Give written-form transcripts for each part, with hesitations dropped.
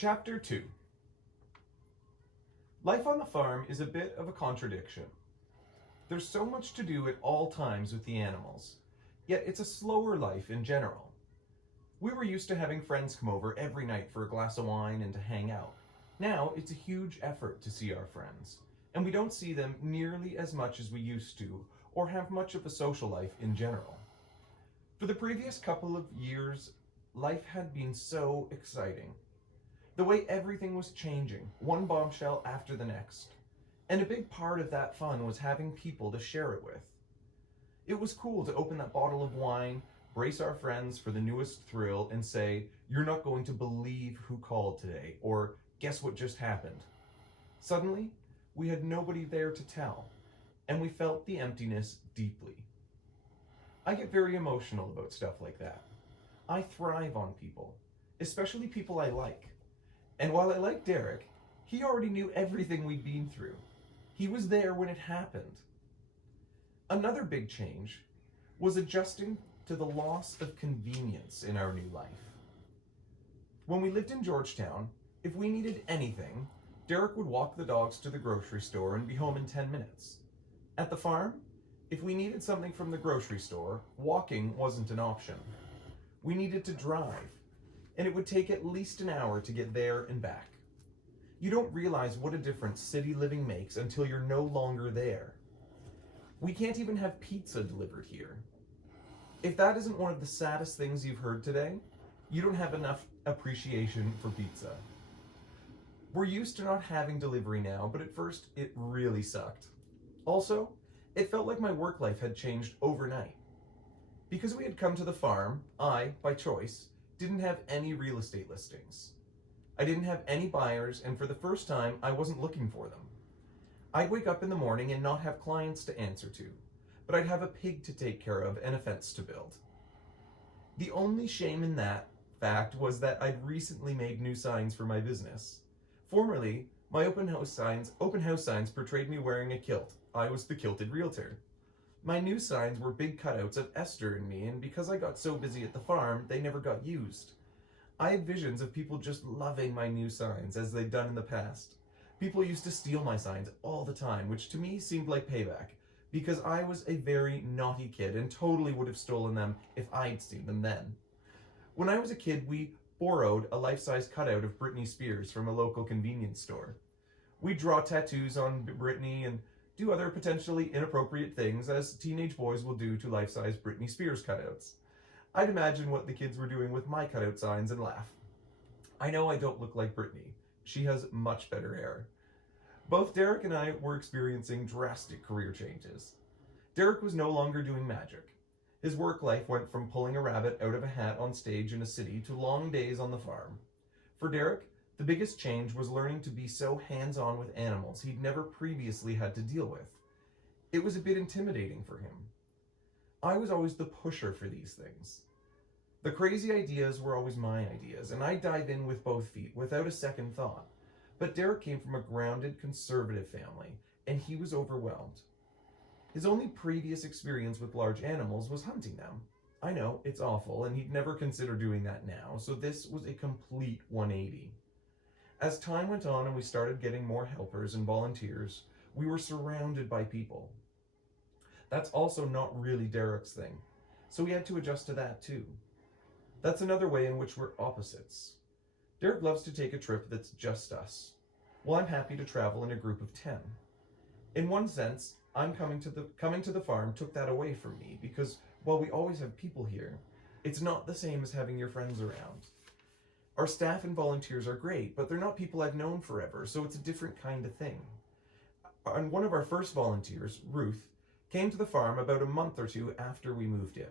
Chapter 2. Life on the farm is a bit of a contradiction. There's so much to do at all times with the animals, yet it's a slower life in general. We were used to having friends come over every night for a glass of wine and to hang out. Now it's a huge effort to see our friends, and we don't see them nearly as much as we used to, or have much of a social life in general. For the previous couple of years, life had been so exciting. The way everything was changing, one bombshell after the next. And a big part of that fun was having people to share it with. It was cool to open that bottle of wine, brace our friends for the newest thrill, and say, "You're not going to believe who called today," or "Guess what just happened?" Suddenly, we had nobody there to tell, and we felt the emptiness deeply. I get very emotional about stuff like that. I thrive on people, especially people I like. And while I like Derek, he already knew everything we'd been through. He was there when it happened. Another big change was adjusting to the loss of convenience in our new life. When we lived in Georgetown, if we needed anything, Derek would walk the dogs to the grocery store and be home in 10 minutes. At the farm, if we needed something from the grocery store, walking wasn't an option. We needed to drive, and it would take at least an hour to get there and back. You don't realize what a difference city living makes until you're no longer there. We can't even have pizza delivered here. If that isn't one of the saddest things you've heard today, you don't have enough appreciation for pizza. We're used to not having delivery now, but at first it really sucked. Also, it felt like my work life had changed overnight. Because we had come to the farm, I, by choice, didn't have any real estate listings. I didn't have any buyers, and for the first time, I wasn't looking for them. I'd wake up in the morning and not have clients to answer to, but I'd have a pig to take care of and a fence to build. The only shame in that fact was that I'd recently made new signs for my business. Formerly, my open house signs portrayed me wearing a kilt. I was the kilted realtor. My new signs were big cutouts of Esther and me, and because I got so busy at the farm, they never got used. I had visions of people just loving my new signs as they'd done in the past. People used to steal my signs all the time, which to me seemed like payback, because I was a very naughty kid and totally would have stolen them if I'd seen them then. When I was a kid, we borrowed a life-size cutout of Britney Spears from a local convenience store. We'd draw tattoos on Britney and do other potentially inappropriate things, as teenage boys will do to life-size Britney Spears cutouts. I'd imagine what the kids were doing with my cutout signs and laugh. I know I don't look like Britney. She has much better hair. Both Derek and I were experiencing drastic career changes. Derek was no longer doing magic. His work life went from pulling a rabbit out of a hat on stage in a city to long days on the farm. For Derek, the biggest change was learning to be so hands-on with animals he'd never previously had to deal with. It was a bit intimidating for him. I was always the pusher for these things. The crazy ideas were always my ideas, and I'd dive in with both feet without a second thought. But Derek came from a grounded, conservative family, and he was overwhelmed. His only previous experience with large animals was hunting them. I know, it's awful, and he'd never consider doing that now, so this was a complete 180. As time went on and we started getting more helpers and volunteers, we were surrounded by people. That's also not really Derek's thing, so we had to adjust to that too. That's another way in which we're opposites. Derek loves to take a trip that's just us, while I'm happy to travel in a group of 10. In one sense, coming to the farm took that away from me, because while we always have people here, it's not the same as having your friends around. Our staff and volunteers are great, but they're not people I've known forever, so it's a different kind of thing. And one of our first volunteers, Ruth, came to the farm about a month or two after we moved in.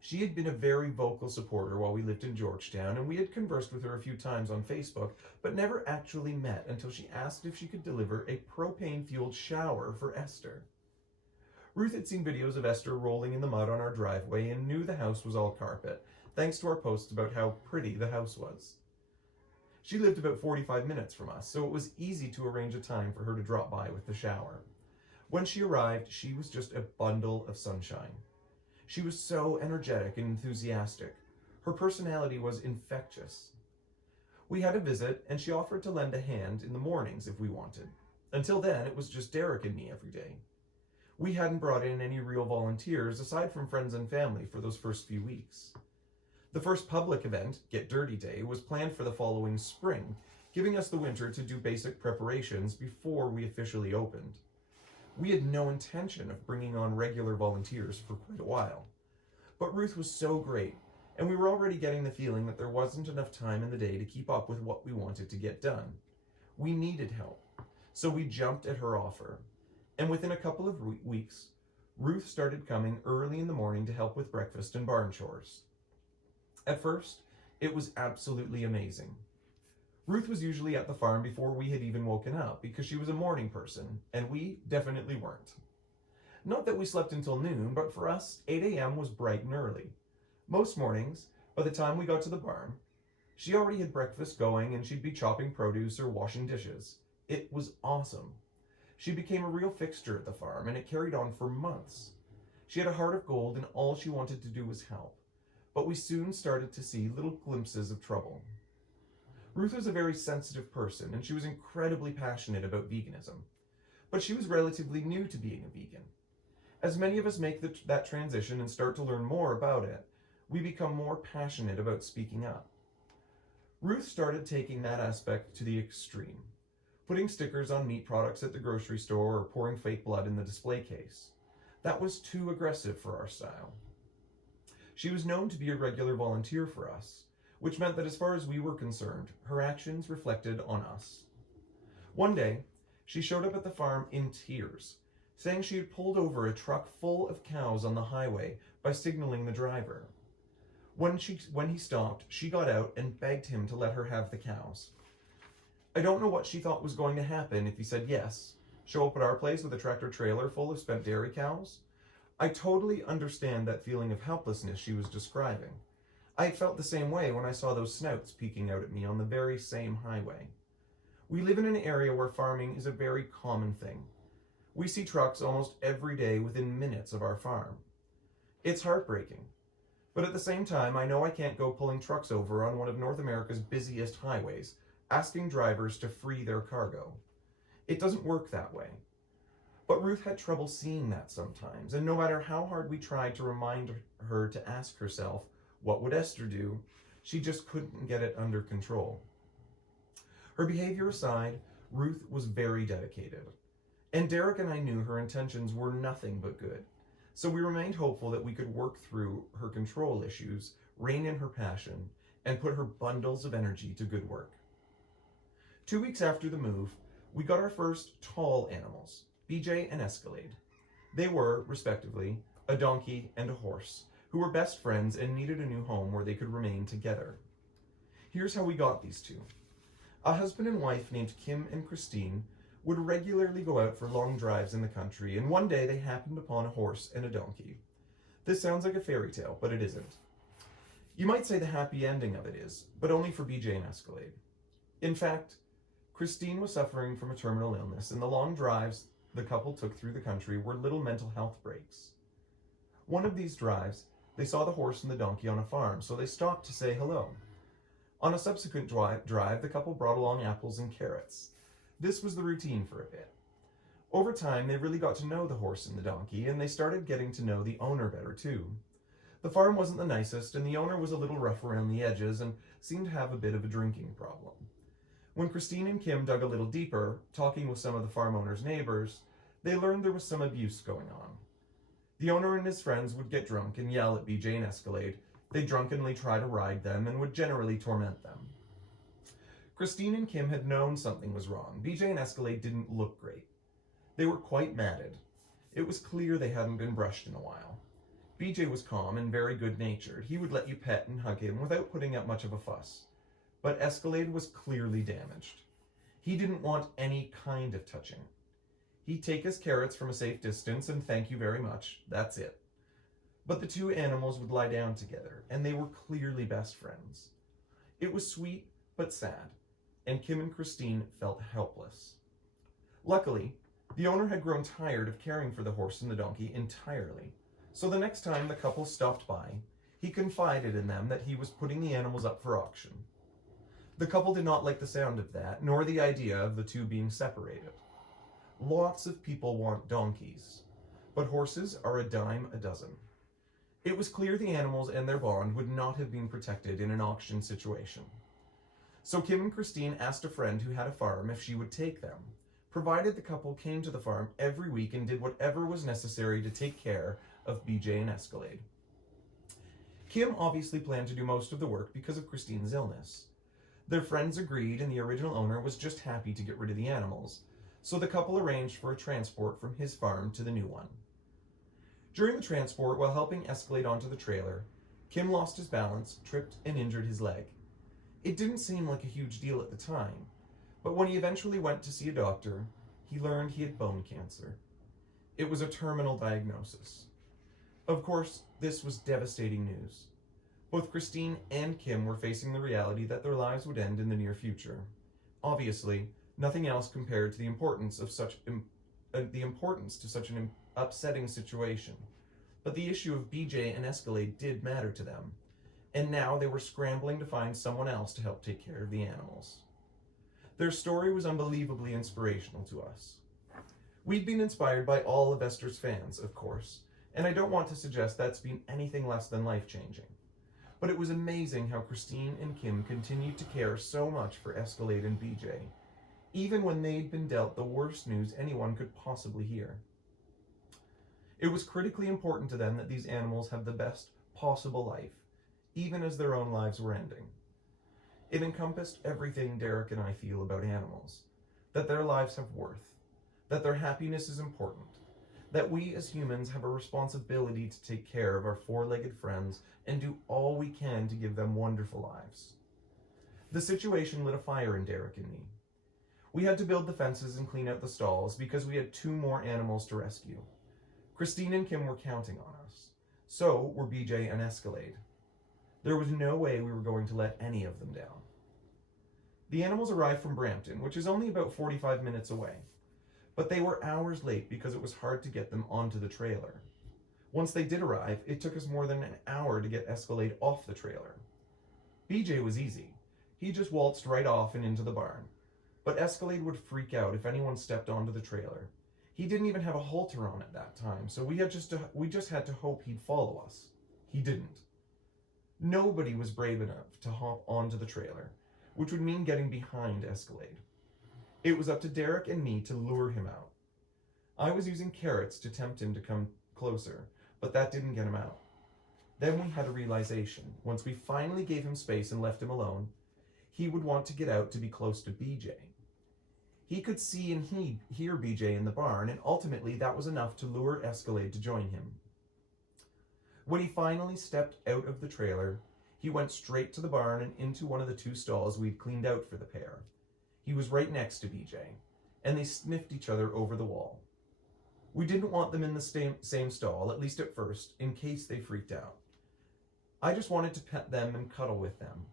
She had been a very vocal supporter while we lived in Georgetown, and we had conversed with her a few times on Facebook, but never actually met until she asked if she could deliver a propane-fueled shower for Esther. Ruth had seen videos of Esther rolling in the mud on our driveway and knew the house was all carpet, thanks to our posts about how pretty the house was. She lived about 45 minutes from us, so it was easy to arrange a time for her to drop by with the shower. When she arrived, she was just a bundle of sunshine. She was so energetic and enthusiastic. Her personality was infectious. We had a visit, and she offered to lend a hand in the mornings if we wanted. Until then, it was just Derek and me every day. We hadn't brought in any real volunteers aside from friends and family for those first few weeks. The first public event, Get Dirty Day, was planned for the following spring, giving us the winter to do basic preparations before we officially opened. We had no intention of bringing on regular volunteers for quite a while. But Ruth was so great, and we were already getting the feeling that there wasn't enough time in the day to keep up with what we wanted to get done. We needed help, so we jumped at her offer. And within a couple of weeks, Ruth started coming early in the morning to help with breakfast and barn chores. At first, it was absolutely amazing. Ruth was usually at the farm before we had even woken up because she was a morning person, and we definitely weren't. Not that we slept until noon, but for us, 8 a.m. was bright and early. Most mornings, by the time we got to the barn, she already had breakfast going and she'd be chopping produce or washing dishes. It was awesome. She became a real fixture at the farm, and it carried on for months. She had a heart of gold, and all she wanted to do was help. But we soon started to see little glimpses of trouble. Ruth was a very sensitive person, and she was incredibly passionate about veganism. But she was relatively new to being a vegan. As many of us make that transition and start to learn more about it, we become more passionate about speaking up. Ruth started taking that aspect to the extreme, putting stickers on meat products at the grocery store or pouring fake blood in the display case. That was too aggressive for our style. She was known to be a regular volunteer for us, which meant that as far as we were concerned, her actions reflected on us. One day, she showed up at the farm in tears, saying she had pulled over a truck full of cows on the highway by signaling the driver. When he stopped, she got out and begged him to let her have the cows. I don't know what she thought was going to happen if he said yes. Show up at our place with a tractor trailer full of spent dairy cows? I totally understand that feeling of helplessness she was describing. I felt the same way when I saw those snouts peeking out at me on the very same highway. We live in an area where farming is a very common thing. We see trucks almost every day within minutes of our farm. It's heartbreaking. But at the same time, I know I can't go pulling trucks over on one of North America's busiest highways, asking drivers to free their cargo. It doesn't work that way. But Ruth had trouble seeing that sometimes, and no matter how hard we tried to remind her to ask herself, what would Esther do, she just couldn't get it under control. Her behavior aside, Ruth was very dedicated. And Derek and I knew her intentions were nothing but good, so we remained hopeful that we could work through her control issues, rein in her passion, and put her bundles of energy to good work. 2 weeks after the move, we got our first tall animals, BJ and Escalade. They were, respectively, a donkey and a horse, who were best friends and needed a new home where they could remain together. Here's how we got these two. A husband and wife named Kim and Christine would regularly go out for long drives in the country, and one day they happened upon a horse and a donkey. This sounds like a fairy tale, but it isn't. You might say the happy ending of it is, but only for BJ and Escalade. In fact, Christine was suffering from a terminal illness, and the long drives the couple took through the country were little mental health breaks. One of these drives, they saw the horse and the donkey on a farm, so they stopped to say hello. On a subsequent drive, the couple brought along apples and carrots. This was the routine for a bit. Over time, they really got to know the horse and the donkey, and they started getting to know the owner better too. The farm wasn't the nicest, and the owner was a little rough around the edges and seemed to have a bit of a drinking problem. When Christine and Kim dug a little deeper, talking with some of the farm owner's neighbors, they learned there was some abuse going on. The owner and his friends would get drunk and yell at BJ and Escalade. They'd drunkenly try to ride them and would generally torment them. Christine and Kim had known something was wrong. BJ and Escalade didn't look great. They were quite matted. It was clear they hadn't been brushed in a while. BJ was calm and very good-natured. He would let you pet and hug him without putting up much of a fuss. But Escalade was clearly damaged. He didn't want any kind of touching. He'd take his carrots from a safe distance and thank you very much. That's it. But the two animals would lie down together, and they were clearly best friends. It was sweet but sad, and Kim and Christine felt helpless. Luckily, the owner had grown tired of caring for the horse and the donkey entirely, so the next time the couple stopped by, he confided in them that he was putting the animals up for auction. The couple did not like the sound of that, nor the idea of the two being separated. Lots of people want donkeys, but horses are a dime a dozen. It was clear the animals and their bond would not have been protected in an auction situation. So Kim and Christine asked a friend who had a farm if she would take them, provided the couple came to the farm every week and did whatever was necessary to take care of BJ and Escalade. Kim obviously planned to do most of the work because of Christine's illness. Their friends agreed, and the original owner was just happy to get rid of the animals, so the couple arranged for a transport from his farm to the new one. During the transport, while helping Escalade onto the trailer, Kim lost his balance, tripped, and injured his leg. It didn't seem like a huge deal at the time, but when he eventually went to see a doctor, he learned he had bone cancer. It was a terminal diagnosis. Of course, this was devastating news. Both Christine and Kim were facing the reality that their lives would end in the near future. Obviously, nothing else compared to the importance to such an upsetting situation. But the issue of BJ and Escalade did matter to them, and now they were scrambling to find someone else to help take care of the animals. Their story was unbelievably inspirational to us. We'd been inspired by all of Esther's fans, of course, and I don't want to suggest that's been anything less than life-changing. But it was amazing how Christine and Kim continued to care so much for Escalade and BJ, even when they'd been dealt the worst news anyone could possibly hear. It was critically important to them that these animals have the best possible life, even as their own lives were ending. It encompassed everything Derek and I feel about animals, that their lives have worth, that their happiness is important, that we as humans have a responsibility to take care of our four-legged friends and do all we can to give them wonderful lives. The situation lit a fire in Derek and me. We had to build the fences and clean out the stalls because we had 2 more animals to rescue. Christine and Kim were counting on us. So were BJ and Escalade. There was no way we were going to let any of them down. The animals arrived from Brampton, which is only about 45 minutes away. But they were hours late because it was hard to get them onto the trailer. Once they did arrive, it took us more than an hour to get Escalade off the trailer. BJ was easy. He just waltzed right off and into the barn. But Escalade would freak out if anyone stepped onto the trailer. He didn't even have a halter on at that time, so we just had to hope he'd follow us. He didn't. Nobody was brave enough to hop onto the trailer, which would mean getting behind Escalade. It was up to Derek and me to lure him out. I was using carrots to tempt him to come closer, but that didn't get him out. Then we had a realization. Once we finally gave him space and left him alone, he would want to get out to be close to BJ. He could see and hear BJ in the barn, and ultimately that was enough to lure Escalade to join him. When he finally stepped out of the trailer, he went straight to the barn and into one of the 2 stalls we'd cleaned out for the pair. He was right next to BJ, and they sniffed each other over the wall. We didn't want them in the same stall, at least at first, in case they freaked out. I just wanted to pet them and cuddle with them.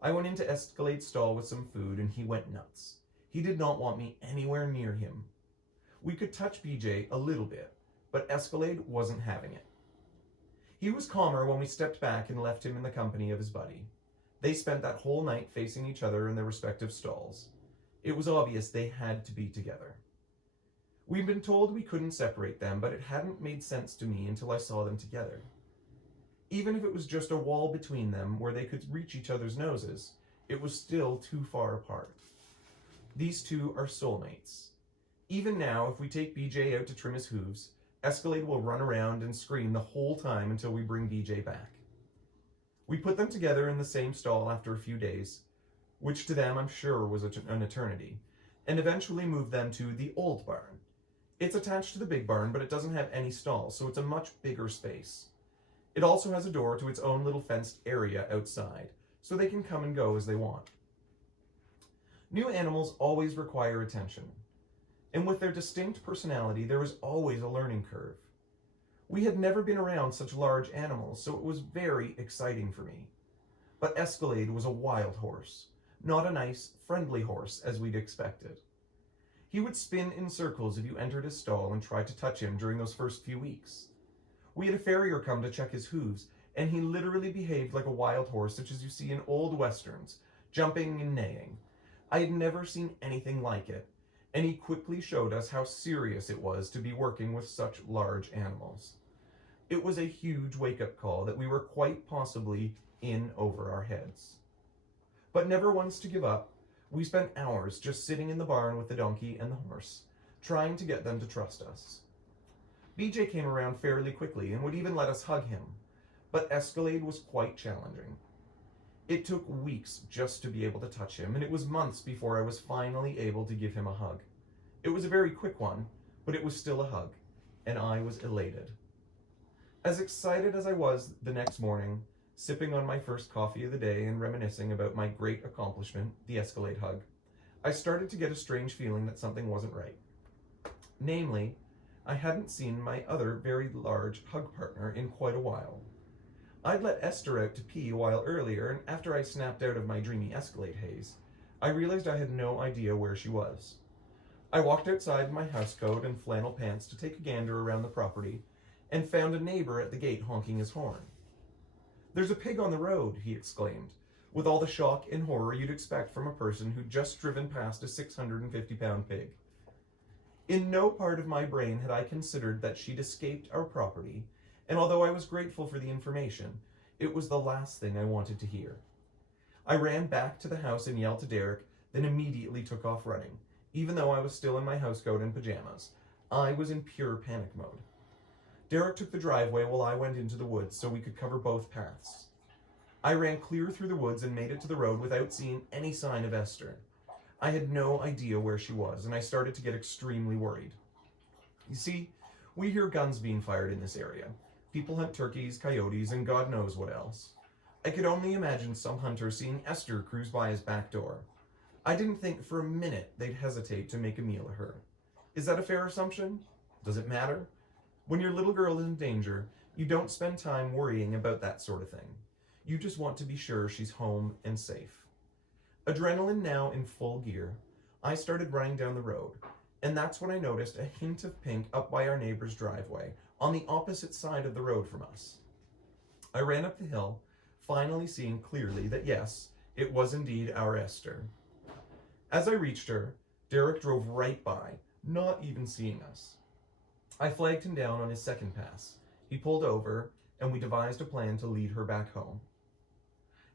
I went into Escalade's stall with some food, and he went nuts. He did not want me anywhere near him. We could touch BJ a little bit, but Escalade wasn't having it. He was calmer when we stepped back and left him in the company of his buddy. They spent that whole night facing each other in their respective stalls. It was obvious they had to be together. We'd been told we couldn't separate them, but it hadn't made sense to me until I saw them together. Even if it was just a wall between them where they could reach each other's noses, it was still too far apart. These 2 are soulmates. Even now, if we take BJ out to trim his hooves, Escalade will run around and scream the whole time until we bring BJ back. We put them together in the same stall after a few days, which to them I'm sure was an eternity, and eventually moved them to the old barn. It's attached to the big barn, but it doesn't have any stalls, so it's a much bigger space. It also has a door to its own little fenced area outside, so they can come and go as they want. New animals always require attention, and with their distinct personality, there was always a learning curve. We had never been around such large animals, so it was very exciting for me. But Escalade was a wild horse, not a nice, friendly horse as we'd expected. He would spin in circles if you entered his stall and tried to touch him during those first few weeks. We had a farrier come to check his hooves, and he literally behaved like a wild horse such as you see in old westerns, jumping and neighing. I had never seen anything like it, and he quickly showed us how serious it was to be working with such large animals. It was a huge wake-up call that we were quite possibly in over our heads. But never once to give up, we spent hours just sitting in the barn with the donkey and the horse, trying to get them to trust us. BJ came around fairly quickly and would even let us hug him, but Escalade was quite challenging. It took weeks just to be able to touch him, and it was months before I was finally able to give him a hug. It was a very quick one, but it was still a hug, and I was elated. As excited as I was the next morning, sipping on my first coffee of the day and reminiscing about my great accomplishment, the Escalade hug, I started to get a strange feeling that something wasn't right. Namely, I hadn't seen my other very large hug partner in quite a while. I'd let Esther out to pee a while earlier, and after I snapped out of my dreamy Escalade haze, I realized I had no idea where she was. I walked outside in my housecoat and flannel pants to take a gander around the property, and found a neighbor at the gate honking his horn. "There's a pig on the road," he exclaimed, with all the shock and horror you'd expect from a person who'd just driven past a 650-pound pig. In no part of my brain had I considered that she'd escaped our property, and although I was grateful for the information, it was the last thing I wanted to hear. I ran back to the house and yelled to Derek, then immediately took off running, even though I was still in my housecoat and pajamas. I was in pure panic mode. Derek took the driveway while I went into the woods so we could cover both paths. I ran clear through the woods and made it to the road without seeing any sign of Esther. I had no idea where she was, and I started to get extremely worried. You see, we hear guns being fired in this area. People hunt turkeys, coyotes, and God knows what else. I could only imagine some hunter seeing Esther cruise by his back door. I didn't think for a minute they'd hesitate to make a meal of her. Is that a fair assumption? Does it matter? When your little girl is in danger, you don't spend time worrying about that sort of thing. You just want to be sure she's home and safe. Adrenaline now in full gear, I started running down the road, and that's when I noticed a hint of pink up by our neighbor's driveway, on the opposite side of the road from us. I ran up the hill, finally seeing clearly that yes, it was indeed our Esther. As I reached her, Derek drove right by, not even seeing us. I flagged him down on his second pass. He pulled over, and we devised a plan to lead her back home.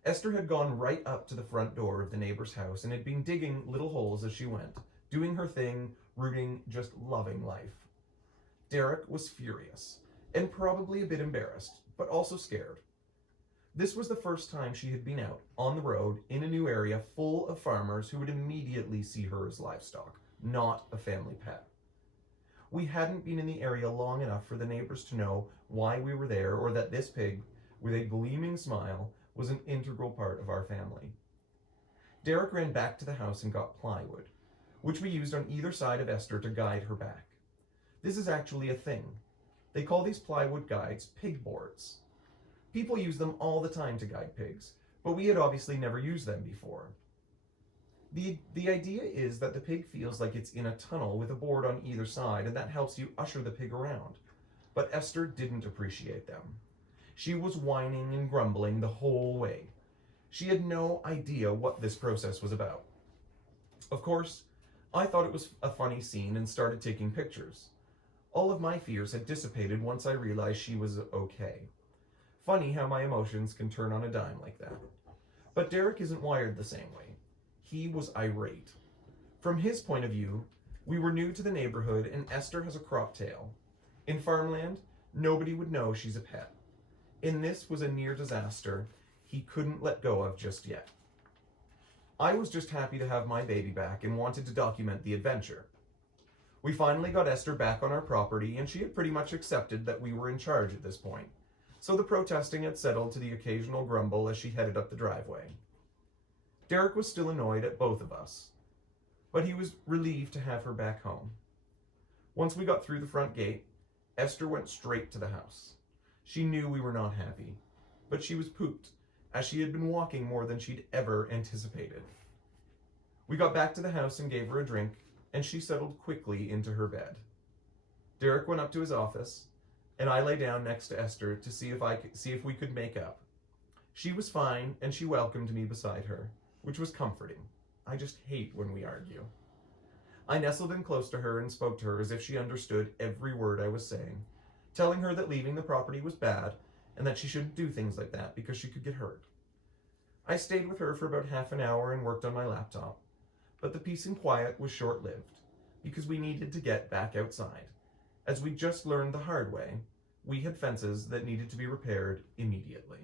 Esther had gone right up to the front door of the neighbor's house and had been digging little holes as she went, doing her thing, rooting, just loving life. Derek was furious, and probably a bit embarrassed, but also scared. This was the first time she had been out, on the road, in a new area full of farmers who would immediately see her as livestock, not a family pet. We hadn't been in the area long enough for the neighbors to know why we were there or that this pig, with a gleaming smile, was an integral part of our family. Derek ran back to the house and got plywood, which we used on either side of Esther to guide her back. This is actually a thing. They call these plywood guides pig boards. People use them all the time to guide pigs, but we had obviously never used them before. The idea is that the pig feels like it's in a tunnel with a board on either side, and that helps you usher the pig around. But Esther didn't appreciate them. She was whining and grumbling the whole way. She had no idea what this process was about. Of course, I thought it was a funny scene and started taking pictures. All of my fears had dissipated once I realized she was okay. Funny how my emotions can turn on a dime like that. But Derek isn't wired the same way. He was irate. From his point of view, we were new to the neighborhood and Esther has a crop tail. In farmland, nobody would know she's a pet. And this was a near disaster he couldn't let go of just yet. I was just happy to have my baby back and wanted to document the adventure. We finally got Esther back on our property and she had pretty much accepted that we were in charge at this point. So the protesting had settled to the occasional grumble as she headed up the driveway. Derek was still annoyed at both of us, but he was relieved to have her back home. Once we got through the front gate, Esther went straight to the house. She knew we were not happy, but she was pooped, as she had been walking more than she'd ever anticipated. We got back to the house and gave her a drink, and she settled quickly into her bed. Derek went up to his office, and I lay down next to Esther to see if we could make up. She was fine, and she welcomed me beside her. which was comforting. I just hate when we argue. I nestled in close to her and spoke to her as if she understood every word I was saying, telling her that leaving the property was bad and that she shouldn't do things like that because she could get hurt. I stayed with her for about half an hour and worked on my laptop, but the peace and quiet was short-lived because we needed to get back outside. As we just learned the hard way, we had fences that needed to be repaired immediately.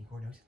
Igor knows